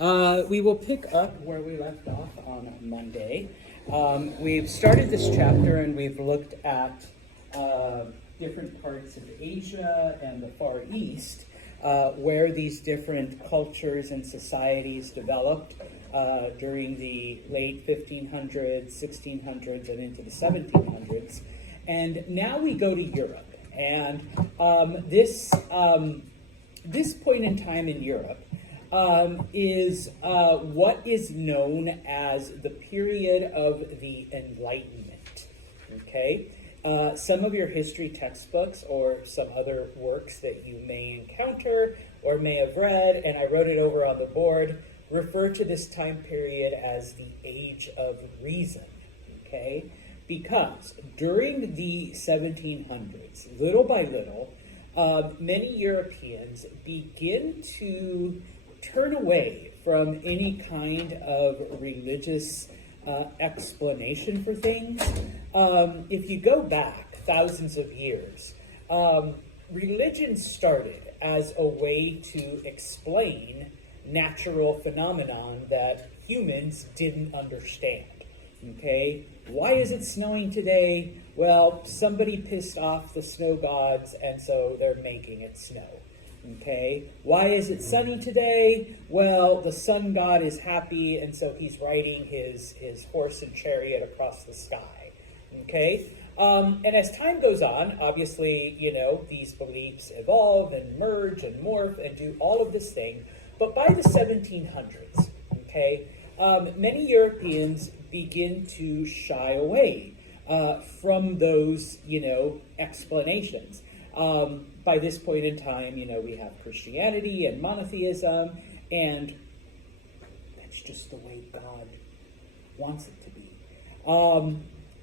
We will pick up where we left off on Monday. We've started this chapter and we've looked at different parts of Asia and the Far East, where these different cultures and societies developed during the late 1500s, 1600s, and into the 1700s. And now we go to Europe. And this point in time in Europe is what is known as the period of the Enlightenment. Okay? Some of your history textbooks or some other works that you may encounter or may have read, and I wrote it over on the board, refer to this time period as the Age of Reason. Okay? Because during the 1700s, little by little, many Europeans begin to turn away from any kind of religious explanation for things. If you go back thousands of years, religion started as a way to explain natural phenomenon that humans didn't understand. Okay, why is it snowing today? Well, somebody pissed off the snow gods, and so they're making it snow. Okay, why is it sunny today? Well, the sun god is happy, and so he's riding his horse and chariot across the sky. Okay, and as time goes on, obviously, these beliefs evolve and merge and morph and do all of this thing. But by the 1700s, okay, many Europeans begin to shy away from those, explanations. By this point in time, we have Christianity and monotheism, and that's just the way God wants it to be.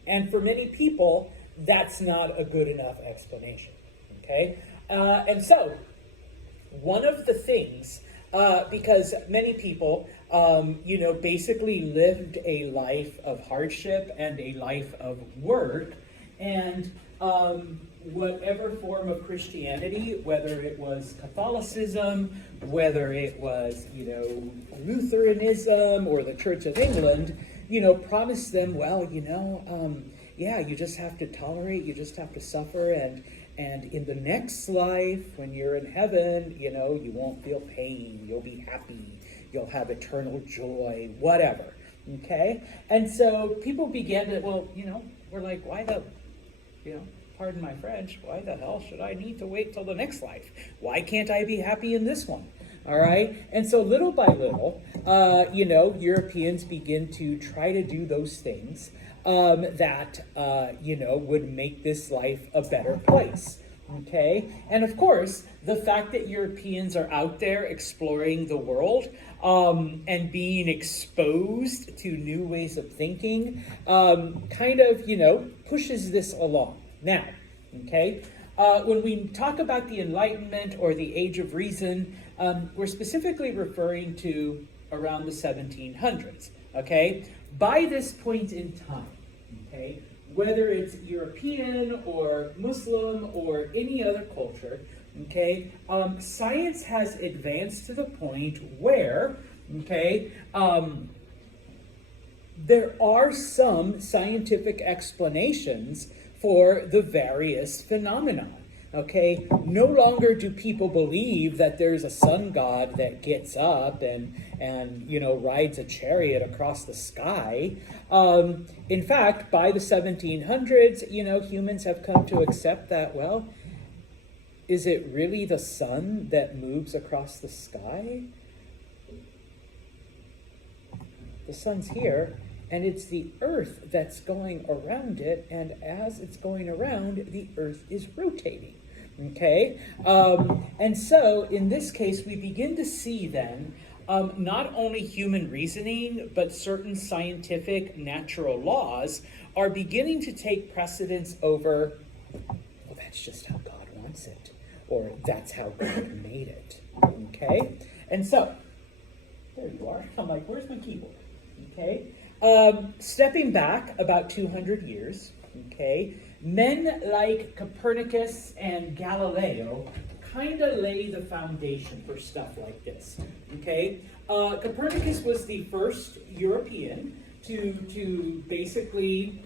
And for many people, that's not a good enough explanation, okay? And so, one of the things, because many people, basically lived a life of hardship and a life of work, and whatever form of Christianity, whether it was Catholicism, whether it was, Lutheranism or the Church of England, promised them, well, you just have to tolerate, you just have to suffer, and in the next life, when you're in heaven, you won't feel pain, you'll be happy, you'll have eternal joy, whatever, okay? And so people began to, we're like, why the, pardon my French, why the hell should I need to wait till the next life? Why can't I be happy in this one? All right? And so little by little, Europeans begin to try to do those things that, would make this life a better place. Okay? And of course, the fact that Europeans are out there exploring the world and being exposed to new ways of thinking pushes this along. Now, okay, when we talk about the Enlightenment or the Age of Reason, we're specifically referring to around the 1700s, okay? By this point in time, okay, whether it's European or Muslim or any other culture, okay, science has advanced to the point where, okay, there are some scientific explanations for the various phenomena. Okay, no longer do people believe that there's a sun god that gets up and rides a chariot across the sky. In fact, by the 1700s, humans have come to accept that, well, is it really the sun that moves across the sky? The sun's here, and it's the earth that's going around it, and as it's going around, the earth is rotating. Okay? And so, in this case, we begin to see then not only human reasoning, but certain scientific natural laws are beginning to take precedence over, well, that's just how God wants it, or that's how God made it. Okay? And so, there you are. I'm like, where's my keyboard? Okay? Stepping back about 200 years, okay, men like Copernicus and Galileo kind of lay the foundation for stuff like this, okay? Copernicus was the first European to basically,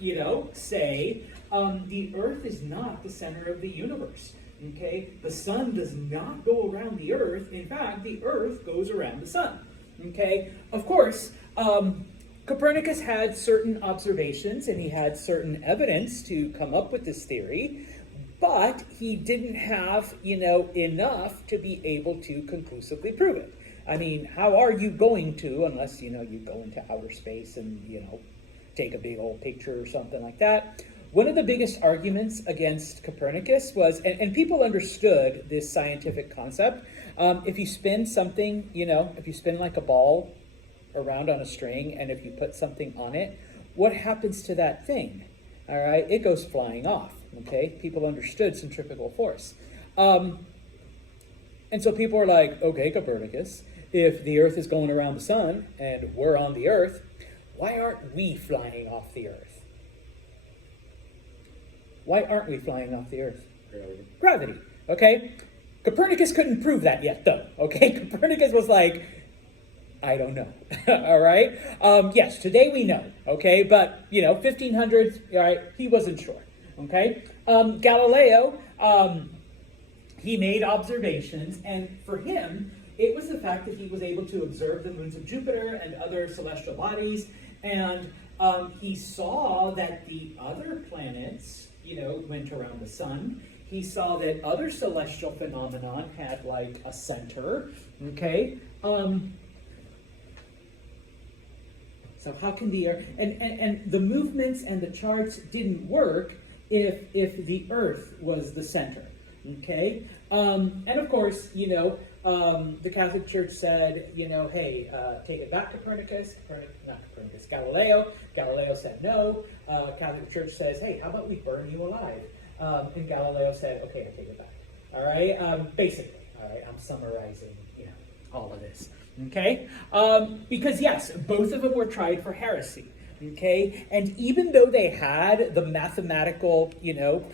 say the Earth is not the center of the universe, okay? The sun does not go around the Earth. In fact, the Earth goes around the sun, okay? Of course, Copernicus had certain observations and he had certain evidence to come up with this theory, but he didn't have, enough to be able to conclusively prove it. I mean, how are you going to, unless, you go into outer space and, take a big old picture or something like that. One of the biggest arguments against Copernicus was, and people understood this scientific concept, if you spin something, if you spin like a ball around on a string, and if you put something on it, what happens to that thing? All right, it goes flying off, okay? People understood centrifugal force. And so people are like, okay, Copernicus, if the Earth is going around the sun and we're on the Earth, why aren't we flying off the Earth? Why aren't we flying off the Earth? Gravity, okay? Copernicus couldn't prove that yet, though, okay? Copernicus was like, I don't know, all right? Yes, today we know, okay? But, 1500s, all right, he wasn't sure, okay? Galileo, he made observations, and for him, it was the fact that he was able to observe the moons of Jupiter and other celestial bodies, and he saw that the other planets, went around the sun. He saw that other celestial phenomenon had like a center, okay? So how can the Earth, and the movements and the charts didn't work if the Earth was the center, okay? And of course, the Catholic Church said, hey, take it back, Galileo. Galileo said no. Catholic Church says, hey, how about we burn you alive? And Galileo said, okay, I take it back. All right, basically, all right, I'm summarizing, all of this. Okay? Because yes, both of them were tried for heresy. Okay? And even though they had the mathematical,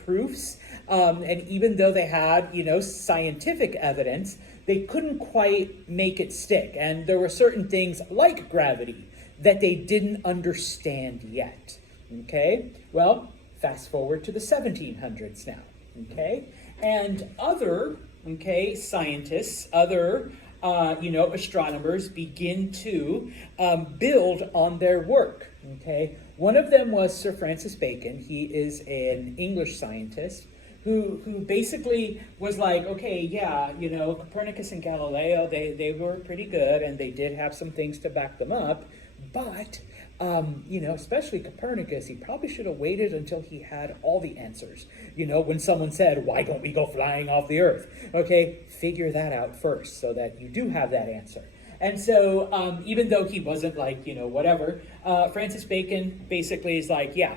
proofs, and even though they had, scientific evidence, they couldn't quite make it stick. And there were certain things like gravity that they didn't understand yet. Okay? Well, fast forward to the 1700s now. Okay? And other, scientists, other astronomers begin to build on their work, okay? One of them was Sir Francis Bacon. He is an English scientist who basically was like, okay, yeah, Copernicus and Galileo, they were pretty good, and they did have some things to back them up, but especially Copernicus, he probably should have waited until he had all the answers. When someone said, why don't we go flying off the Earth? Okay, figure that out first so that you do have that answer. And so even though he wasn't like, whatever, Francis Bacon basically is like, yeah,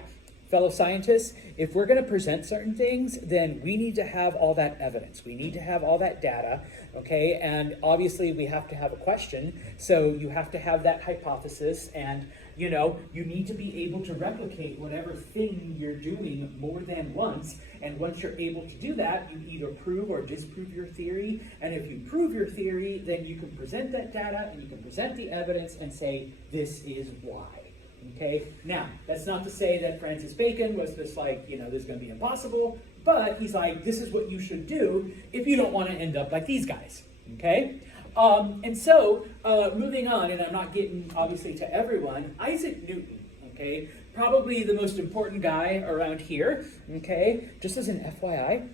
fellow scientists, if we're going to present certain things, then we need to have all that evidence. We need to have all that data, okay? And obviously we have to have a question, so you have to have that hypothesis, and you need to be able to replicate whatever thing you're doing more than once. And once you're able to do that, you either prove or disprove your theory. And if you prove your theory, then you can present that data and you can present the evidence and say, this is why. Okay? Now, that's not to say that Francis Bacon was just like, this is going to be impossible. But he's like, this is what you should do if you don't want to end up like these guys. Okay? And so, moving on, and I'm not getting, obviously, to everyone, Isaac Newton, okay, probably the most important guy around here, okay, just as an FYI,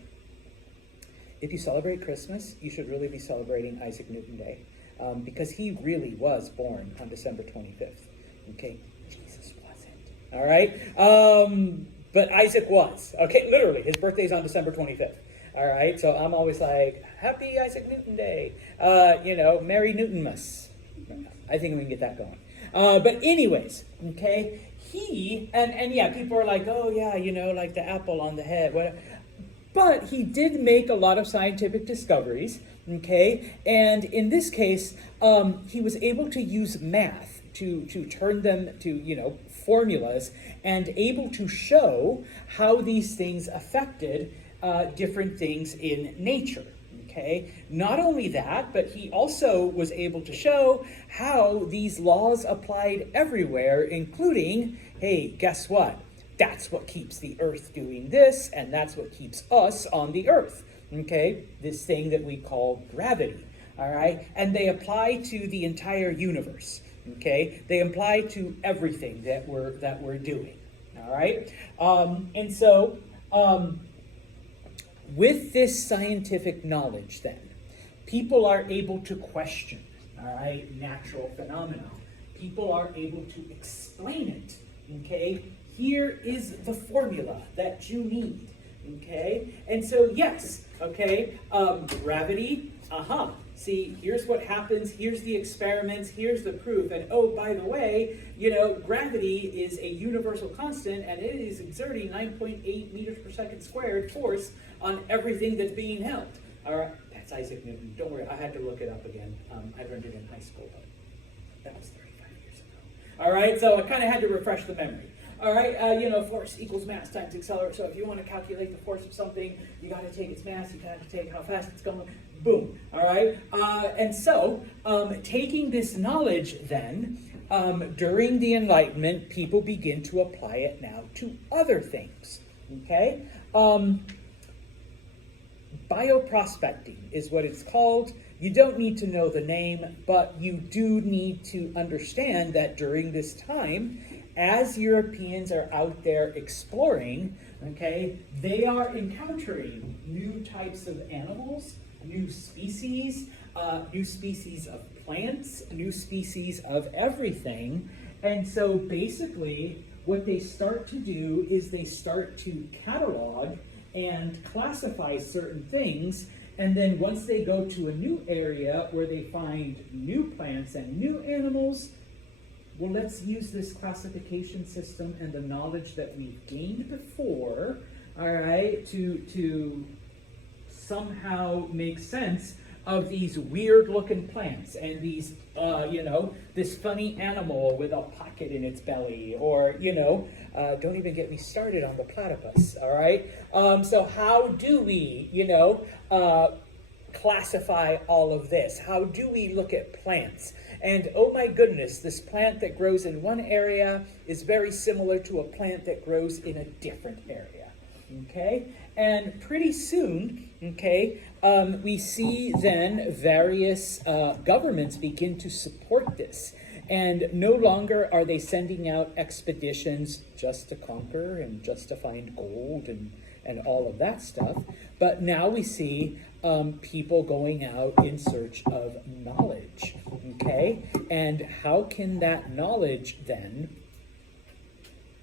if you celebrate Christmas, you should really be celebrating Isaac Newton Day, because he really was born on December 25th, okay, Jesus wasn't, all right, but Isaac was, okay, literally, his birthday's on December 25th. All right, so I'm always like, happy Isaac Newton Day, Merry Newtonmas. I think we can get that going. But anyways, okay, and yeah, people are like, oh yeah, like the apple on the head, whatever. But he did make a lot of scientific discoveries, okay, and in this case, he was able to use math to turn them to, formulas, and able to show how these things affected different things in nature, Okay, not only that, but he also was able to show how these laws applied everywhere, including, hey, guess what? That's what keeps the earth doing this, and that's what keeps us on the earth. Okay, this thing that we call gravity. All right, and they apply to the entire universe. Okay, they apply to everything that we're doing. All right, and so. With this scientific knowledge, then, people are able to question, all right, natural phenomena. People are able to explain it, okay? Here is the formula that you need, okay? And so, yes, okay, gravity, see, here's what happens, here's the experiments, here's the proof, and oh, by the way, gravity is a universal constant, and it is exerting 9.8 meters per second squared force on everything that's being held. All right, that's Isaac Newton. Don't worry, I had to look it up again. I learned it in high school, but that was 35 years ago. All right, so I kind of had to refresh the memory. All right, force equals mass times acceleration. So if you want to calculate the force of something, you got to take its mass, you got to take how fast it's going. Boom. All right, and so taking this knowledge then, during the Enlightenment, people begin to apply it now to other things. Okay. Bioprospecting is what it's called. You don't need to know the name, but you do need to understand that during this time, as Europeans are out there exploring, okay, they are encountering new types of animals, new species of plants, new species of everything. And so basically, what they start to do is they start to catalog and classify certain things, and then once they go to a new area where they find new plants and new animals, well, let's use this classification system and the knowledge that we've gained before, all right, to somehow make sense of these weird looking plants and these, this funny animal with a pocket in its belly, or, don't even get me started on the platypus, all right? So how do we, classify all of this? How do we look at plants? And oh my goodness, this plant that grows in one area is very similar to a plant that grows in a different area, okay? And pretty soon, okay, we see then various governments begin to support this. And no longer are they sending out expeditions just to conquer and just to find gold and all of that stuff. But now we see people going out in search of knowledge, okay? And how can that knowledge then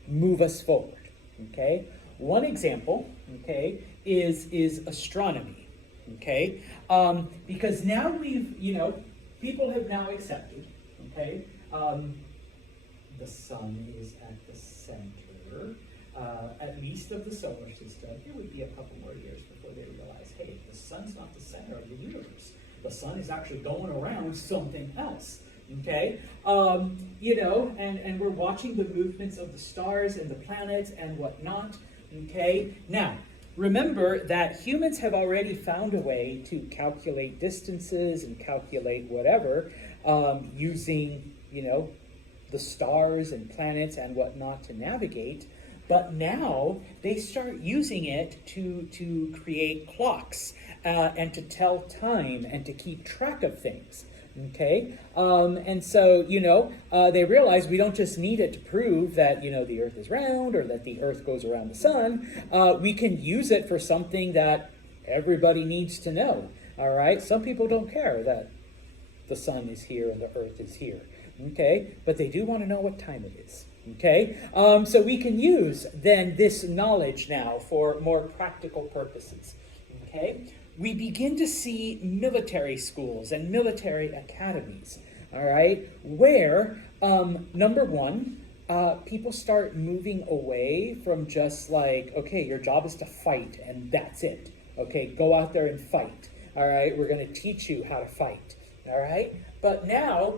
move us forward, okay? One example, okay, is astronomy, okay? Because now people have now accepted, okay? The sun is at the center, at least of the solar system. It would be a couple more years before they realize, hey, the sun's not the center of the universe. The sun is actually going around something else. Okay, and we're watching the movements of the stars and the planets and whatnot. Okay, now remember that humans have already found a way to calculate distances and calculate whatever using, the stars and planets and whatnot to navigate. But now they start using it to create clocks and to tell time and to keep track of things. Okay, and so, they realize we don't just need it to prove that, the earth is round or that the earth goes around the sun. We can use it for something that everybody needs to know, all right? Some people don't care that the sun is here and the earth is here, okay? But they do want to know what time it is, okay? So we can use then this knowledge now for more practical purposes, okay? We begin to see military schools and military academies, all right, where, number one, people start moving away from just like, okay, your job is to fight and that's it. Okay, go out there and fight, all right? We're going to teach you how to fight, all right? But now,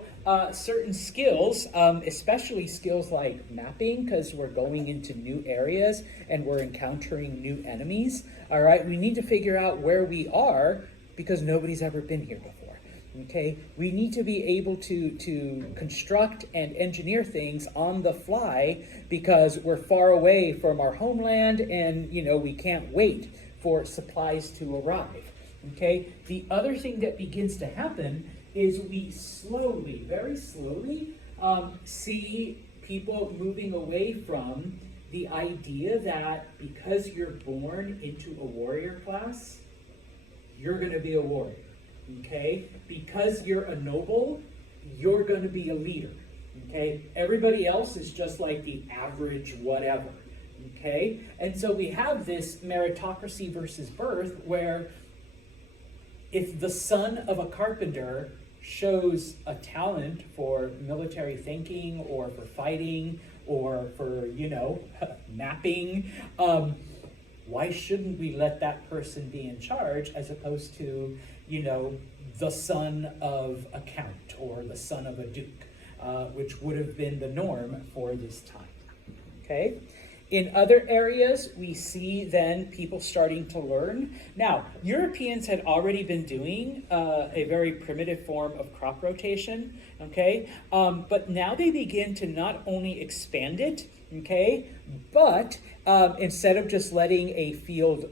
certain skills, especially skills like mapping, because we're going into new areas and we're encountering new enemies, all right? We need to figure out where we are because nobody's ever been here before. Okay, we need to be able to construct and engineer things on the fly because we're far away from our homeland, and we can't wait for supplies to arrive. Okay, the other thing that begins to happen is we slowly, very slowly, see people moving away from the idea that because you're born into a warrior class, you're going to be a warrior. Okay? Because you're a noble, you're going to be a leader. Okay? Everybody else is just like the average whatever. Okay? And so we have this meritocracy versus birth where if the son of a carpenter shows a talent for military thinking or for fighting or for, mapping, why shouldn't we let that person be in charge as opposed to, the son of a count or the son of a duke, which would have been the norm for this time, okay? In other areas, we see then people starting to learn. Now, Europeans had already been doing a very primitive form of crop rotation, okay? But now they begin to not only expand it, okay, but instead of just letting a field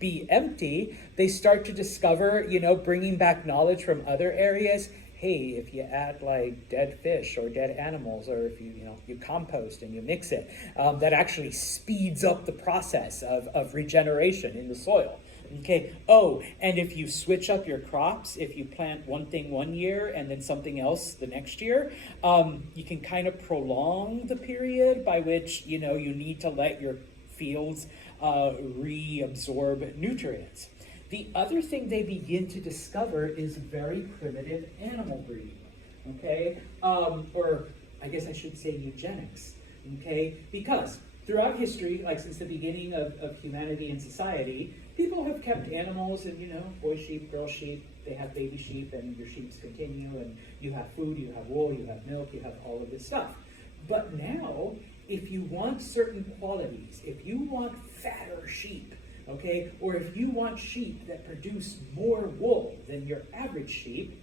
be empty, they start to discover, bringing back knowledge from other areas. Hey, if you add like dead fish or dead animals, or if you compost and you mix it, that actually speeds up the process of regeneration in the soil. Okay. Oh, and if you switch up your crops, if you plant one thing one year and then something else the next year, you can kind of prolong the period by which you need to let your fields reabsorb nutrients. The other thing they begin to discover is very primitive animal breeding, okay? Or I guess I should say eugenics, okay? Because throughout history, like since the beginning of humanity and society, people have kept animals and, boy sheep, girl sheep, they have baby sheep and your sheeps continue and you have food, you have wool, you have milk, you have all of this stuff. But now, if you want certain qualities, if you want fatter sheep, okay, or if you want sheep that produce more wool than your average sheep,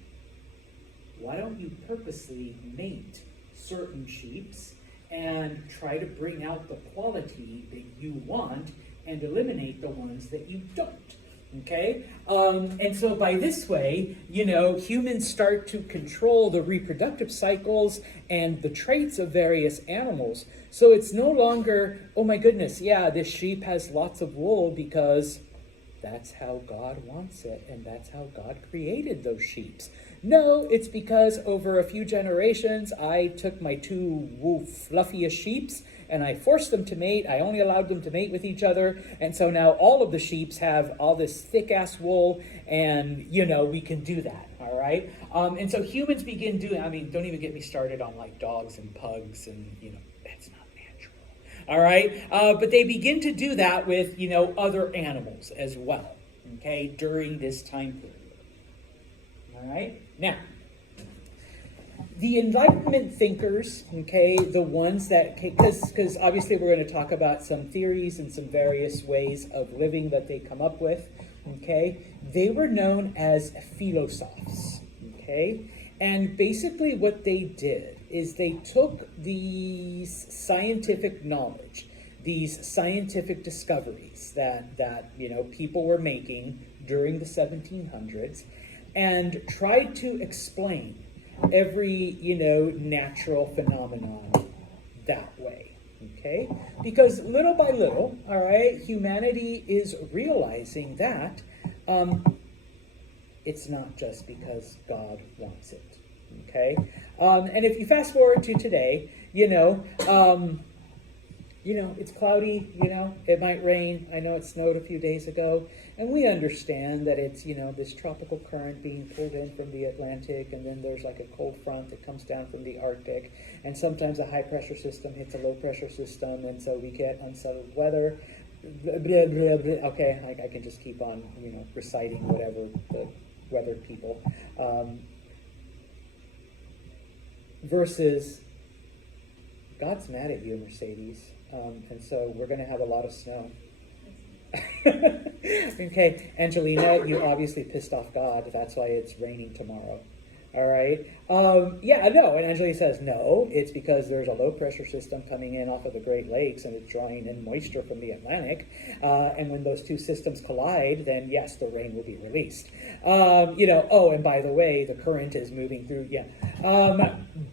why don't you purposely mate certain sheeps and try to bring out the quality that you want and eliminate the ones that you don't? Okay? And so by this way, humans start to control the reproductive cycles and the traits of various animals. So it's no longer, oh my goodness, yeah, this sheep has lots of wool because that's how God wants it, and that's how God created those sheep. No, it's because over a few generations, I took my two fluffiest sheeps and I forced them to mate. I only allowed them to mate with each other. And so now all of the sheeps have all this thick-ass wool, and, we can do that, all right? And so humans begin doing, don't even get me started on, like, dogs and pugs and, that's not natural, all right? But they begin to do that with, other animals as well, okay, during this time period. All right? Now, the Enlightenment thinkers, okay, the ones that, because obviously we're going to talk about some theories and some various ways of living that they come up with, okay, they were known as philosophs, okay, and basically what they did is they took these scientific knowledge, these scientific discoveries that people were making during the 1700s, and tried to explain every, natural phenomenon that way, okay? Because little by little, all right, humanity is realizing that it's not just because God wants it, okay? And if you fast forward to today, it's cloudy, it might rain. I know it snowed a few days ago. And we understand that it's, this tropical current being pulled in from the Atlantic, and then there's like a cold front that comes down from the Arctic. And sometimes a high pressure system hits a low pressure system, and so we get unsettled weather. Blah, blah, blah, blah. Okay, I can just keep on, reciting whatever the weather people. Versus, God's mad at you, Mercedes. And so we're going to have a lot of snow. Okay, Angelina, you obviously pissed off God. That's why it's raining tomorrow. All right. Yeah, no. And Angelina says, no, it's because there's a low pressure system coming in off of the Great Lakes and it's drawing in moisture from the Atlantic. And when those two systems collide, then yes, the rain will be released. Oh, and by the way, the current is moving through. Yeah.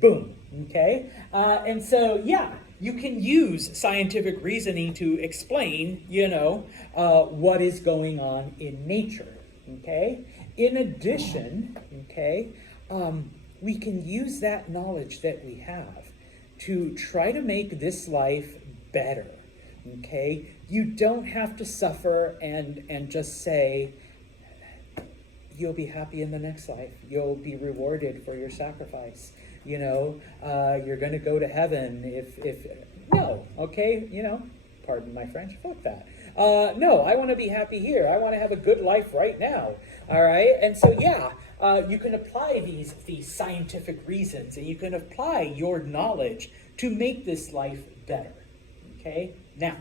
Boom. Okay. And so, yeah, you can use scientific reasoning to explain, what is going on in nature. Okay. In addition, we can use that knowledge that we have to try to make this life better. Okay. You don't have to suffer and just say, you'll be happy in the next life. You'll be rewarded for your sacrifice. You're going to go to heaven no, okay, pardon my French, fuck that. No, I want to be happy here. I want to have a good life right now. All right, and so yeah, you can apply these scientific reasons, and you can apply your knowledge to make this life better. Okay, now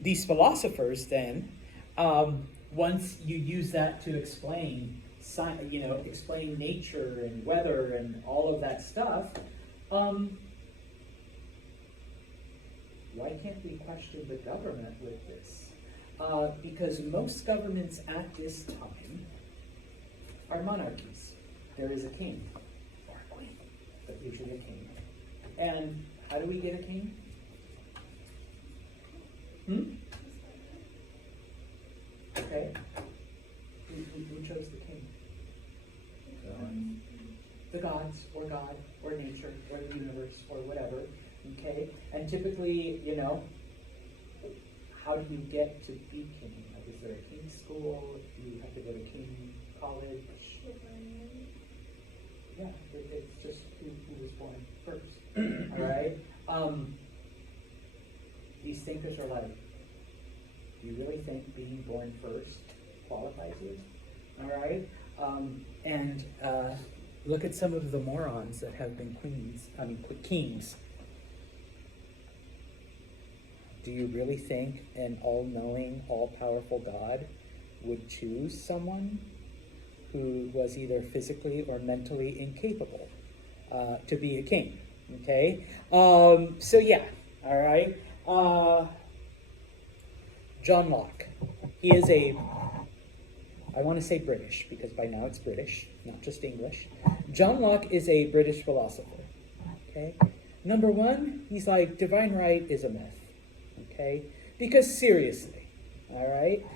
these philosophers then, once you use that to explain nature and weather and all of that stuff, why can't we question the government with this? Because most governments at this time are monarchies. There is a king or a queen, but usually a king. And how do we get a king? Okay. Who chose the king? The gods, or God, or nature, or the universe, or whatever. Okay? And typically, how do you get to be king? Like, is there a king school? Do you have to go to king college? Yeah, it's just who was born first. All right? These thinkers are like, do you really think being born first qualifies you? All right? And look at some of the morons that have been kings. Do you really think an all-knowing, all-powerful God would choose someone who was either physically or mentally incapable to be a king? Okay? So yeah, all right? John Locke. He is I want to say British, because by now it's British, not just English. John Locke is a British philosopher. Okay? Number one, he's like, divine right is a myth. Okay? Because seriously, all right?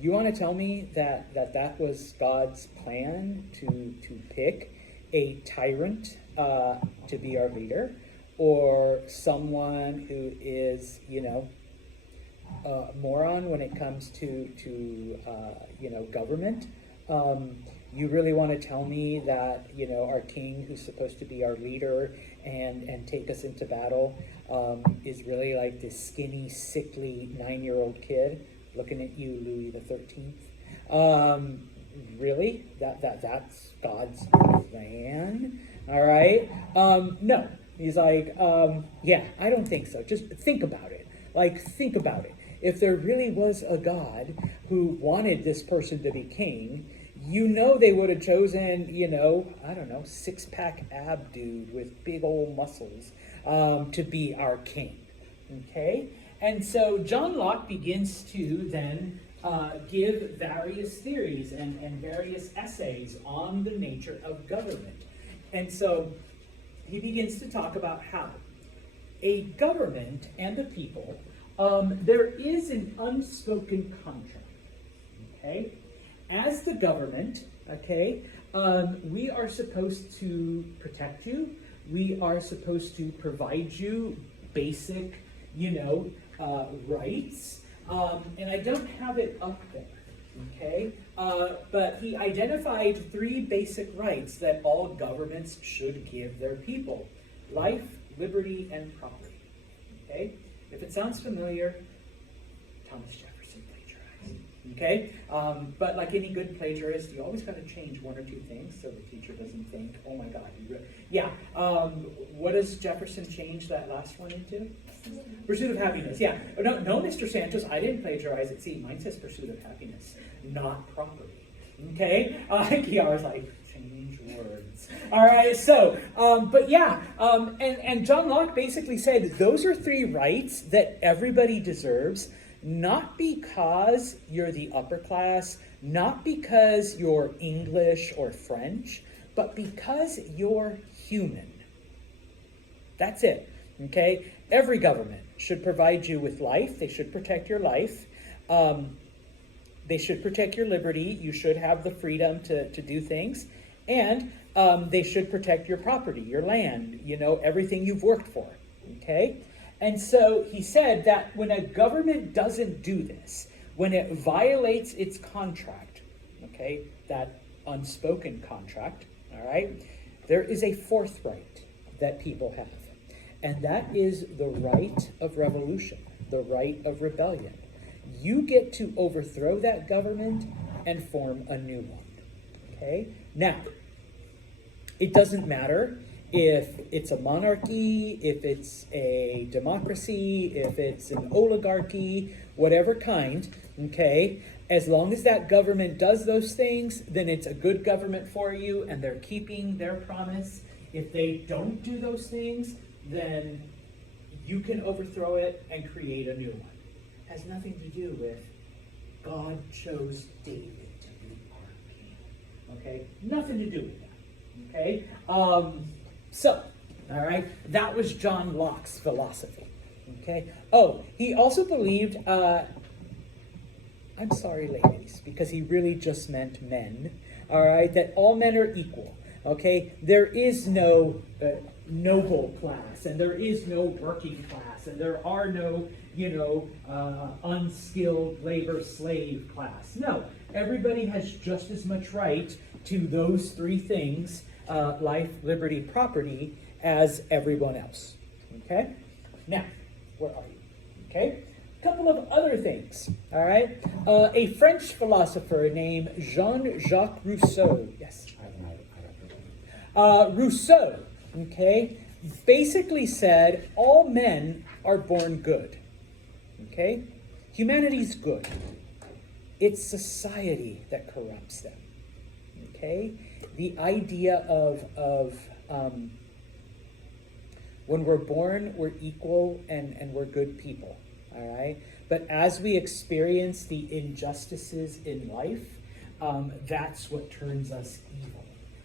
You want to tell me that was God's plan to pick a tyrant to be our leader, or someone who is, a moron when it comes to government? You really want to tell me that, our king, who's supposed to be our leader and take us into battle, is really like this skinny, sickly 9-year-old kid looking at you, Louis the 13th? Really? That's God's plan? All right? No. He's like, yeah, I don't think so. Just think about it. Think about it. If there really was a God who wanted this person to be king, they would have chosen, I don't know, 6-pack ab dude with big old muscles to be our king. Okay? And so John Locke begins to then give various theories and various essays on the nature of government. And so he begins to talk about how a government and a people, there is an unspoken contract. Okay? As the government, we are supposed to protect you. We are supposed to provide you basic, rights. And I don't have it up there, but he identified 3 basic rights that all governments should give their people: life, liberty, and property. Okay? If it sounds familiar, Thomas Jefferson plagiarized. Okay, but like any good plagiarist, you always got to change one or two things so the teacher doesn't think, oh my God, yeah. What does Jefferson change that last one into? Pursuit of happiness, yeah. No, Mr. Santos, I didn't plagiarize it. See, mine says pursuit of happiness, not property. Okay, Kiara's like, change words. All right, so, but yeah, and John Locke basically said those are three rights that everybody deserves. Not because you're the upper class, not because you're English or French, but because you're human. That's it, okay? Every government should provide you with life. They should protect your life. They should protect your liberty. You should have the freedom to do things. And they should protect your property, your land, everything you've worked for, okay? And so he said that when a government doesn't do this, when it violates its contract, okay, that unspoken contract, all right, there is a fourth right that people have. And that is the right of revolution, the right of rebellion. You get to overthrow that government and form a new one, okay? Now, it doesn't matter if it's a monarchy, if it's a democracy, if it's an oligarchy, whatever kind, okay? As long as that government does those things, then it's a good government for you and they're keeping their promise. If they don't do those things, then you can overthrow it and create a new one. It has nothing to do with God chose David to be our king, okay? Nothing to do with that, okay? So, all right, that was John Locke's philosophy, okay? Oh, he also believed, I'm sorry, ladies, because he really just meant men, all right, that all men are equal, okay? There is no noble class, and there is no working class, and there are no, unskilled labor slave class. No, everybody has just as much right to those three things, life, liberty, property, as everyone else. Okay? Now, where are you? Okay? A couple of other things. All right? A French philosopher named Jean-Jacques Rousseau. Yes? Rousseau, okay, basically said all men are born good. Okay? Humanity's good. It's society that corrupts them. Okay? The idea of when we're born, we're equal and we're good people, all right? But as we experience the injustices in life, that's what turns us evil.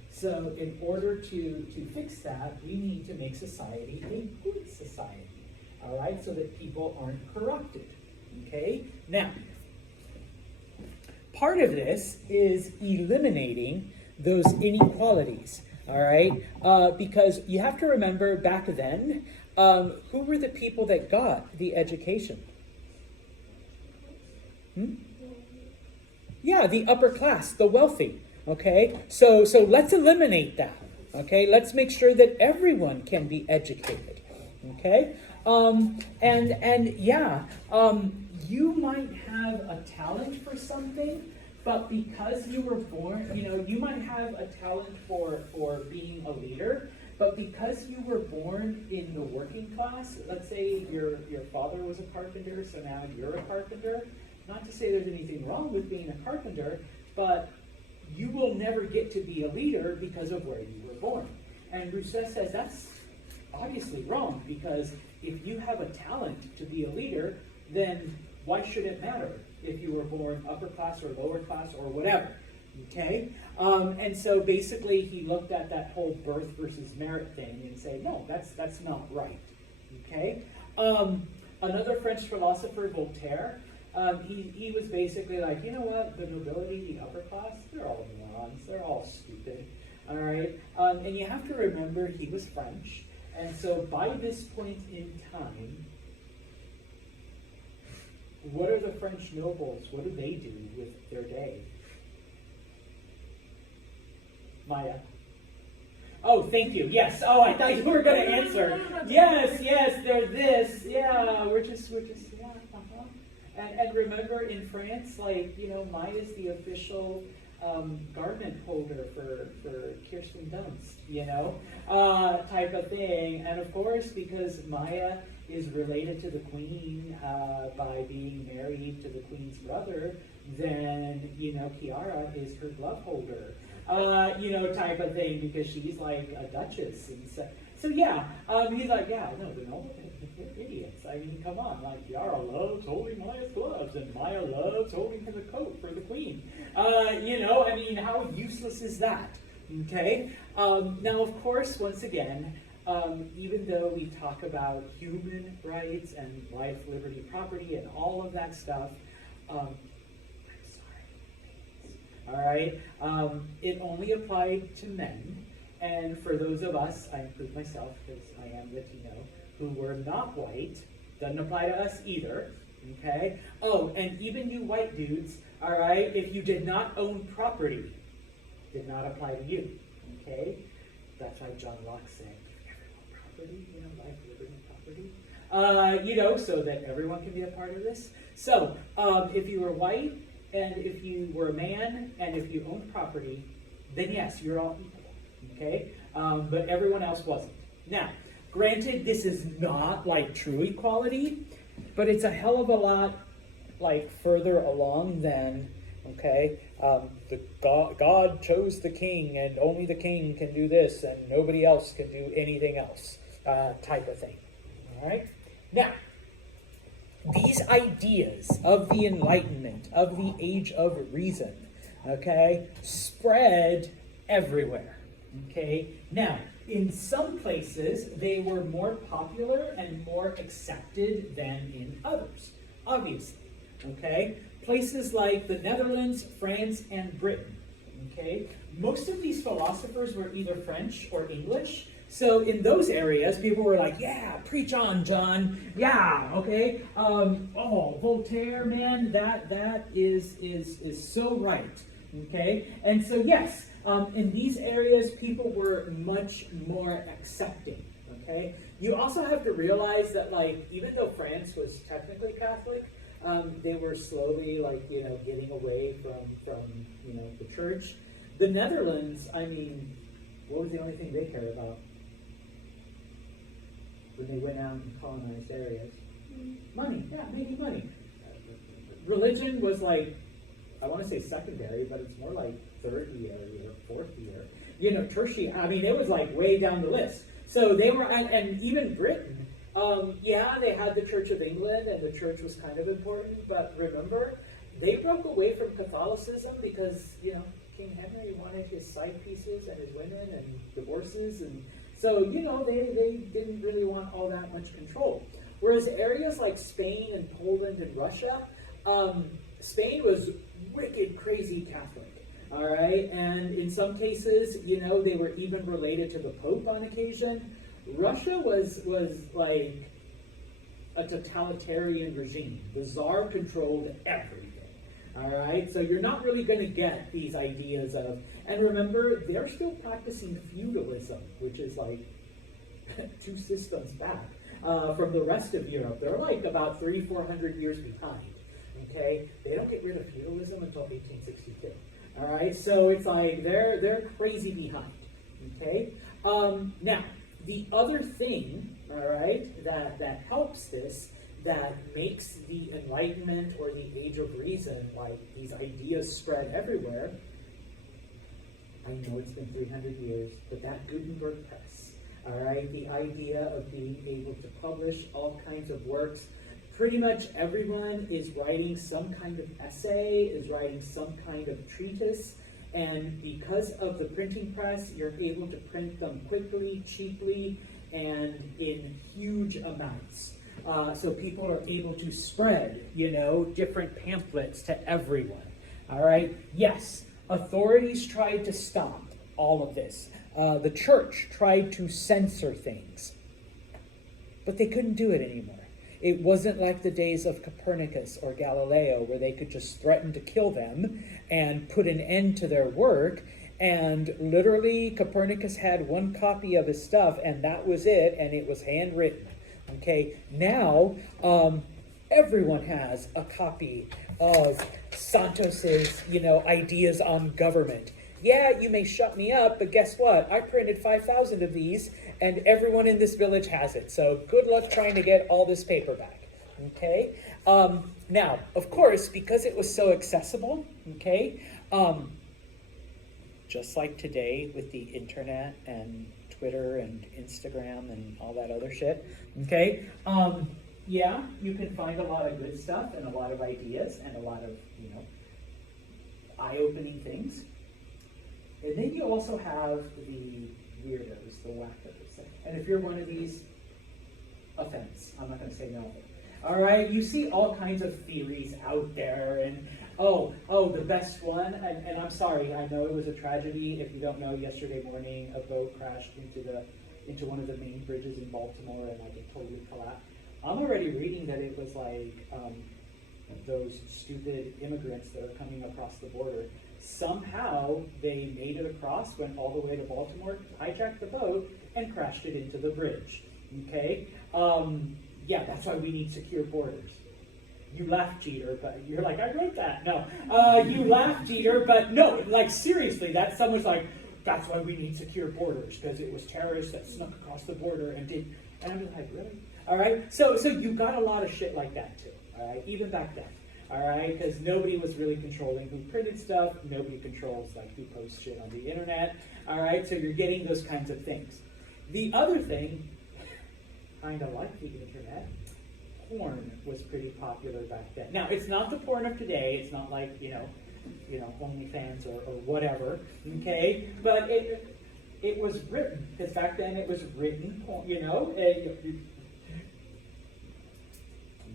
So in order to fix that, we need to make society a good society, all right? So that people aren't corrupted, okay? Now, part of this is eliminating those inequalities, all right? Because you have to remember back then, who were the people that got the education? Yeah, the upper class, the wealthy, okay? So let's eliminate that, okay? Let's make sure that everyone can be educated, okay? You might have a talent for something, but because you were born, you might have a talent for being a leader, but because you were born in the working class, let's say your father was a carpenter, so now you're a carpenter. Not to say there's anything wrong with being a carpenter, but you will never get to be a leader because of where you were born. And Rousseau says that's obviously wrong, because if you have a talent to be a leader, then why should it matter if you were born upper class or lower class or whatever, okay? And so basically he looked at that whole birth versus merit thing and said, no, that's not right, okay? Another French philosopher, Voltaire, he was basically like, you know what, the nobility, the upper class, they're all morons, they're all stupid, all right? And you have to remember he was French, and so by this point in time, what are the French nobles? What do they do with their day? Maya? Oh, thank you. Yes. Oh, I thought you were going to answer. Yes, they're this. Yeah, we're just, yeah. Uh-huh. And remember in France, like, Maya is the official garment holder for Kirsten Dunst, type of thing. And of course, because Maya is related to the queen by being married to the queen's brother, then, Kiara is her glove holder, type of thing, because she's like a duchess. And so yeah, he's like, yeah, no, they're idiots. I mean, come on, like, Kiara loves holding Maya's gloves, and Maya loves holding the coat for the queen. I mean, how useless is that? Okay? Now, of course, once again, even though we talk about human rights and life, liberty, property, and all of that stuff, I'm sorry, all right? It only applied to men. And for those of us, I include myself because I am Latino, who were not white, doesn't apply to us either, okay? Oh, and even you white dudes, all right, if you did not own property, did not apply to you, okay? That's why John Locke said, property, life, liberty, property, so that everyone can be a part of this. So, if you were white, and if you were a man, and if you owned property, then yes, you're all equal. Okay, but everyone else wasn't. Now, granted, this is not like true equality, but it's a hell of a lot like further along than, okay, God chose the king, and only the king can do this, and nobody else can do anything else, type of thing. All right. Now, these ideas of the Enlightenment, of the Age of Reason, okay, spread everywhere. Okay, now, in some places, they were more popular and more accepted than in others, obviously, okay? Places like the Netherlands, France, and Britain, okay? Most of these philosophers were either French or English, so in those areas, people were like, yeah, preach on, John, yeah, okay? Voltaire, man, that is so right, okay? And so, yes, in these areas, people were much more accepting, okay? You also have to realize that, like, even though France was technically Catholic, they were slowly, like, getting away from the church. The Netherlands, I mean, what was the only thing they cared about when they went out and colonized areas? Money, yeah, making money. Religion was like, I want to say secondary, but it's more like third year or fourth year. Tertiary, I mean, it was like way down the list. So they were, and even Britain, they had the Church of England, and the church was kind of important, but remember, they broke away from Catholicism because, King Henry wanted his side pieces and his women and divorces, and so, they didn't really want all that much control. Whereas areas like Spain and Poland and Russia, Spain was wicked crazy Catholic. All right, and in some cases, they were even related to the Pope on occasion. Russia was like a totalitarian regime. The Tsar controlled everything. All right, so you're not really going to get these ideas of, and remember, they're still practicing feudalism, which is like 2 systems back from the rest of Europe. They're like about 300-400 years behind. Okay, they don't get rid of feudalism until 1862. All right, so it's like they're crazy behind. Okay, now the other thing, all right, that helps this, that makes the Enlightenment or the Age of Reason, like these ideas spread everywhere. I know it's been 300 years, but that Gutenberg press, all right, the idea of being able to publish all kinds of works. Pretty much everyone is writing some kind of essay, is writing some kind of treatise, and because of the printing press, you're able to print them quickly, cheaply, and in huge amounts. So people are able to spread, different pamphlets to everyone. All right? Yes, authorities tried to stop all of this. The church tried to censor things, but they couldn't do it anymore. It wasn't like the days of Copernicus or Galileo where they could just threaten to kill them and put an end to their work. And literally, Copernicus had one copy of his stuff, and that was it, and it was handwritten. Okay, now everyone has a copy of Santos's, ideas on government. Yeah, you may shut me up, but guess what? I printed 5,000 of these, and everyone in this village has it. So good luck trying to get all this paper back. Okay? Now, of course, because it was so accessible, okay, just like today with the internet and Twitter and Instagram and all that other shit, okay, yeah, you can find a lot of good stuff and a lot of ideas and a lot of, eye-opening things. And then you also have the weirdos, the wackos. And if you're one of these, offense, I'm not going to say no. All right, you see all kinds of theories out there, and oh, the best one, and I'm sorry, I know it was a tragedy. If you don't know, yesterday morning a boat crashed into one of the main bridges in Baltimore, and like it totally collapsed. I'm already reading that it was like those stupid immigrants that are coming across the border. Somehow they made it across, went all the way to Baltimore, hijacked the boat, and crashed it into the bridge. Okay? Yeah, that's why we need secure borders. You laugh, Jeter, but you're like, I wrote that. No. You laugh, Jeter, but no, like seriously, someone's like, that's why we need secure borders, because it was terrorists that snuck across the border and did, and I'm just like, really? All right, so you got a lot of shit like that too, all right, even back then, all right, because nobody was really controlling who printed stuff, nobody controls like who posts shit on the internet, all right, so you're getting those kinds of things. The other thing, kind of like the internet, porn was pretty popular back then. Now, it's not the porn of today, it's not like, OnlyFans or whatever, okay, but it was written, because back then it was written porn,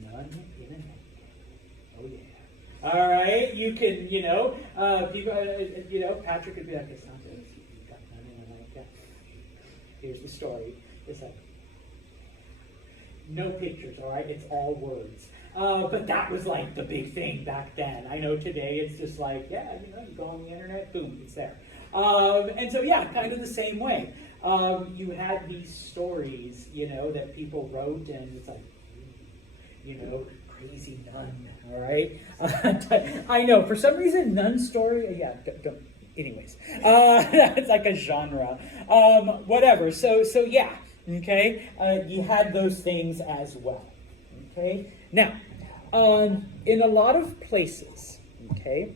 non-internet. Oh yeah. All right, you can, people, Patrick would be like, it's not this. You've got non-internet. Yeah. Here's the story. It's like, no pictures, all right? It's all words. But that was like the big thing back then. I know today it's just like, yeah, you go on the internet, boom, it's there. And so, yeah, kind of the same way. You had these stories, that people wrote, and it's like, crazy nun, all right? I know, for some reason, nun story, yeah, don't anyways. It's like a genre. Whatever, so yeah, okay? You had those things as well, okay? Now, in a lot of places, okay,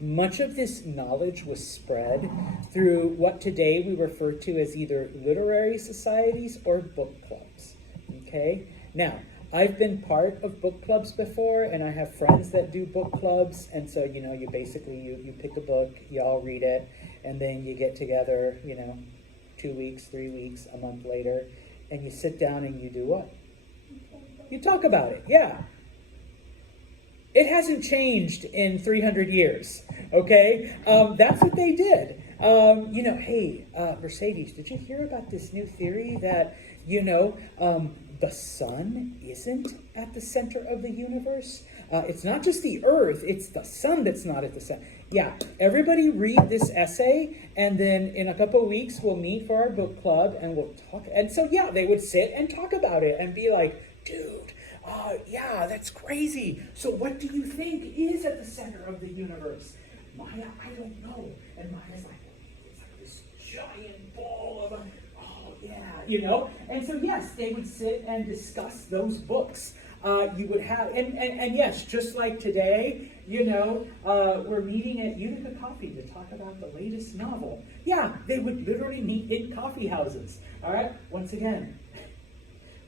much of this knowledge was spread through what today we refer to as either literary societies or book clubs, okay? Now, I've been part of book clubs before, and I have friends that do book clubs, and so, you basically, you pick a book, you all read it, and then you get together, 2 weeks, 3 weeks, a month later, and you sit down and you do what? You talk about it, yeah. It hasn't changed in 300 years, okay? That's what they did. Hey, Mercedes, did you hear about this new theory that, the sun isn't at the center of the universe? It's not just the earth, it's the sun that's not at the center. Yeah, everybody read this essay, and then in a couple of weeks we'll meet for our book club and we'll talk. And so, yeah, they would sit and talk about it and be like, dude, yeah, that's crazy. So what do you think is at the center of the universe? Maya, I don't know. And Maya's like, it's like this giant ball of yeah, And so, yes, they would sit and discuss those books. You would have, and yes, just like today, we're meeting at Utica Coffee to talk about the latest novel. Yeah, they would literally meet in coffee houses. All right, once again,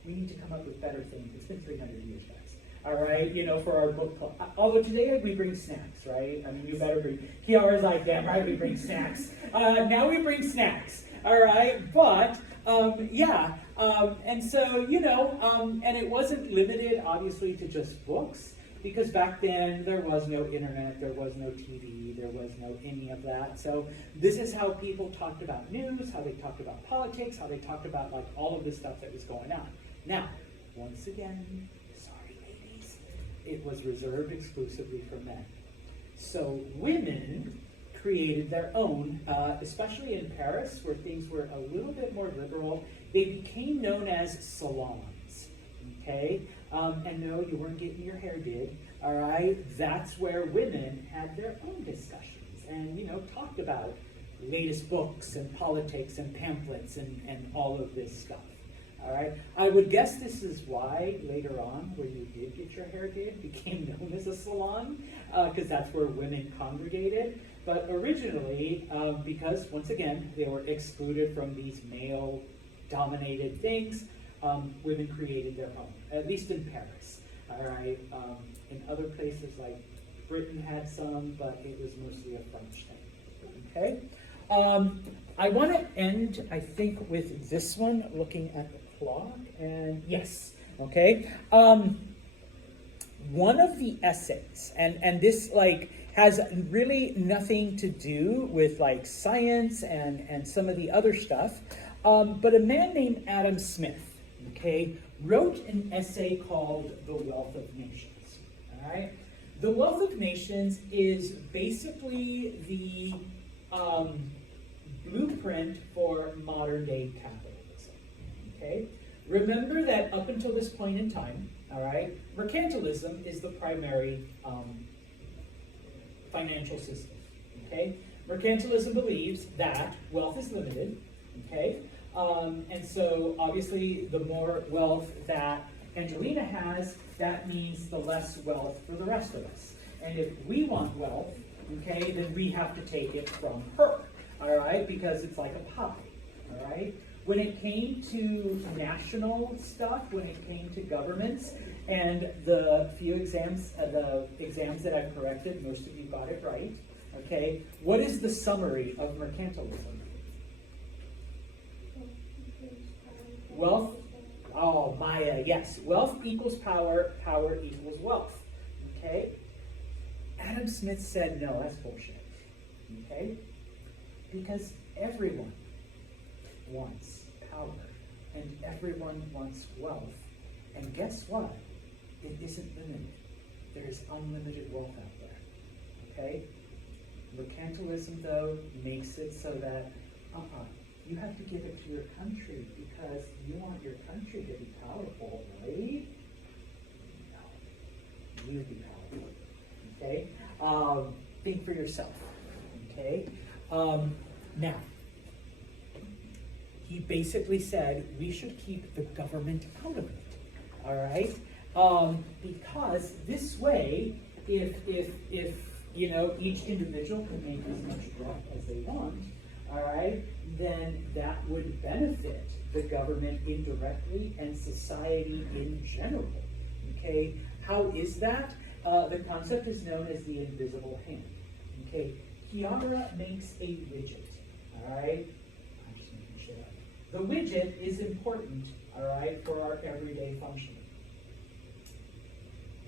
we need to come up with better things. It's been 300 years, guys. All right, for our book club. Although today we bring snacks, right? I mean, you better bring. Kiara's like, damn right, we bring snacks. Now we bring snacks. All right, but yeah, and so and it wasn't limited, obviously, to just books, because back then there was no internet, there was no TV, there was no any of that. So this is how people talked about news, how they talked about politics, how they talked about like all of the stuff that was going on. Now, once again, sorry ladies, it was reserved exclusively for men. So women created their own, especially in Paris, where things were a little bit more liberal. They became known as salons, okay? And no, you weren't getting your hair did, all right? That's where women had their own discussions and, talked about latest books and politics and pamphlets and all of this stuff. All right. I would guess this is why later on, where you did get your hair did, became known as a salon, because that's where women congregated. But originally, because once again they were excluded from these male-dominated things, women created their own. At least in Paris. All right. In other places like Britain had some, but it was mostly a French thing. Okay. I want to end, I think, with this one, looking at the clock, and yes, okay. One of the essays, and this has really nothing to do with science and some of the other stuff, but a man named Adam Smith, okay, wrote an essay called The Wealth of Nations, all right? The Wealth of Nations is basically the blueprint for modern day capitalism, okay? Remember that up until this point in time, all right, mercantilism is the primary financial system, okay? Mercantilism believes that wealth is limited, okay? And so obviously the more wealth that Angelina has, that means the less wealth for the rest of us. And if we want wealth, okay, then we have to take it from her, all right, because it's like a pie, all right? When it came to national stuff, when it came to governments, and the few exams, that I've corrected, most of you got it right, okay? What is the summary of mercantilism? Wealth, oh, Maya, yes. Wealth equals power, power equals wealth, okay? Adam Smith said, no, that's bullshit, okay? Because everyone wants power, and everyone wants wealth. And guess what? It isn't limited. There's unlimited wealth out there, okay? Mercantilism, though, makes it so that, you have to give it to your country because you want your country to be powerful, right? No, you be powerful, okay? Think for yourself, okay? Now, he basically said we should keep the government out of it, all right? Because this way, if each individual can make as much wealth as they want, all right, then that would benefit the government indirectly and society in general, okay? How is that? The concept is known as the invisible hand, okay? Kiara makes a widget, all right? I'm just making sure. The widget is important, all right, for our everyday functioning.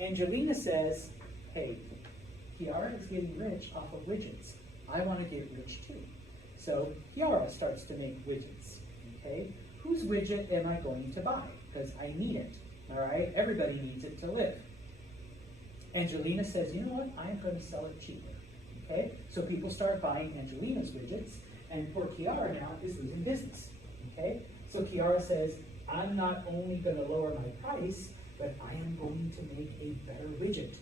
Angelina says, hey, Kiara is getting rich off of widgets. I want to get rich too. So Kiara starts to make widgets, okay? Whose widget am I going to buy? Because I need it, all right? Everybody needs it to live. Angelina says, you know what? I'm going to sell it cheaper, okay? So people start buying Angelina's widgets, and poor Kiara now is losing business, okay? So Kiara says, I'm not only going to lower my price, but I am going to make a better widget,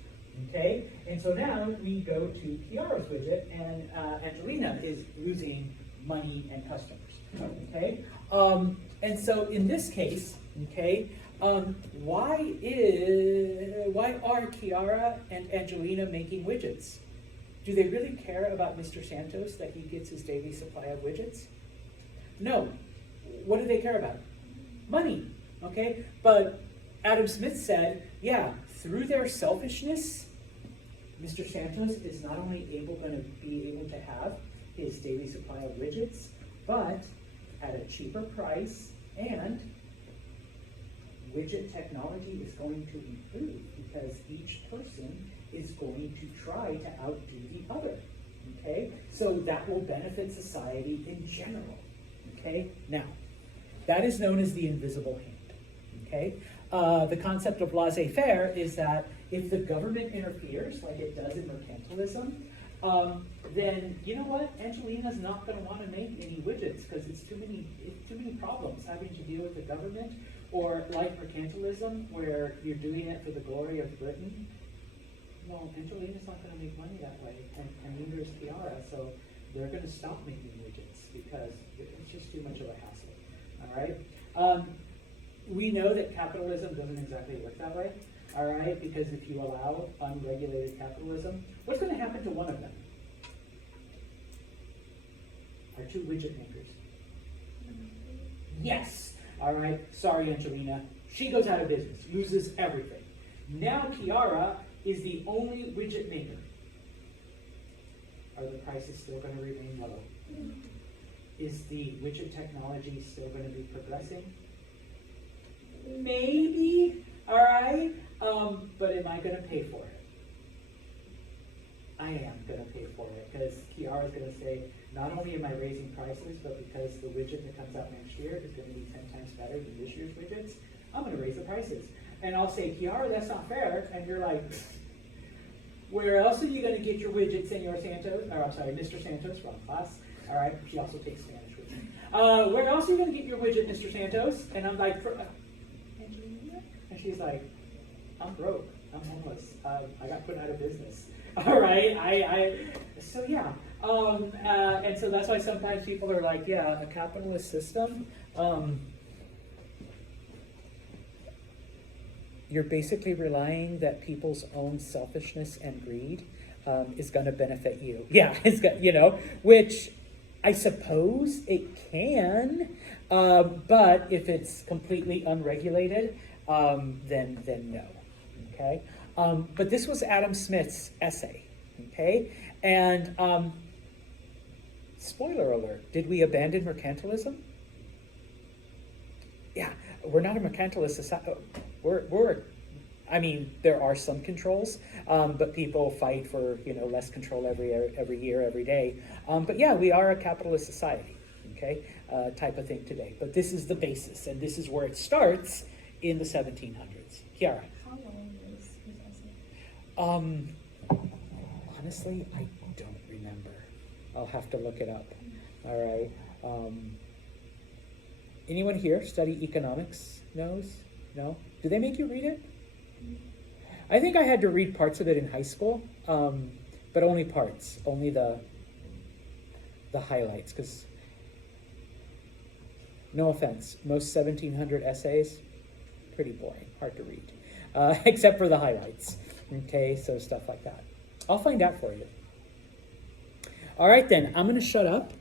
okay? And so now we go to Kiara's widget, and Angelina is losing money and customers, okay? And so in this case, okay, why are Kiara and Angelina making widgets? Do they really care about Mr. Santos, that he gets his daily supply of widgets? No. What do they care about? Money, okay? But Adam Smith said, yeah, through their selfishness, Mr. Santos is not only going to be able to have his daily supply of widgets, but at a cheaper price, and widget technology is going to improve because each person is going to try to outdo the other, okay? So that will benefit society in general, okay? Now, that is known as the invisible hand, okay? The concept of laissez-faire is that if the government interferes, like it does in mercantilism, then you know what? Angelina's not going to want to make any widgets because it's too many problems having to deal with the government, or like mercantilism where you're doing it for the glory of Britain. No, Angelina's not going to make money that way, and neither is Kiara. So they're going to stop making widgets because it's just too much of a hassle. All right. We know that capitalism doesn't exactly work that way. All right, because if you allow unregulated capitalism, what's going to happen to one of them? Our two widget makers. Yes. All right. Sorry, Angelina. She goes out of business, loses everything. Now Kiara is the only widget maker. Are the prices still going to remain low? Is the widget technology still going to be progressing? Maybe. All right. But am I going to pay for it? I am going to pay for it because Kiara is going to say, not only am I raising prices, but because the widget that comes out next year is going to be 10 times better than this year's widgets, I'm going to raise the prices. And I'll say, Kiara, that's not fair. And you're like, where else are you going to get your widgets, Senor Santos? Or I'm sorry, Mr. Santos, wrong class. All right, she also takes Spanish with me. Where else are you going to get your widget, Mr. Santos? And I'm like, and she's like, I'm broke. I'm homeless. I got put out of business. All right. So yeah. And so that's why sometimes people are like, yeah, a capitalist system. You're basically relying that people's own selfishness and greed is going to benefit you. Yeah, it's got, which I suppose it can, but if it's completely unregulated, then no. Okay, but this was Adam Smith's essay. Okay, and spoiler alert: did we abandon mercantilism? Yeah, we're not a mercantilist society. I mean, there are some controls, but people fight for less control every year, every day. But yeah, we are a capitalist society. Okay, type of thing today. But this is the basis, and this is where it starts in the 1700s. Kiara. How long is his essay? Honestly, I don't remember. I'll have to look it up. All right. Anyone here study economics? Knows? No? Do they make you read it? I think I had to read parts of it in high school, but only parts, only the highlights. Because, no offense, most 1700 essays, pretty boring, hard to read, except for the highlights. Okay, so stuff like that. I'll find out for you. All right then, I'm going to shut up.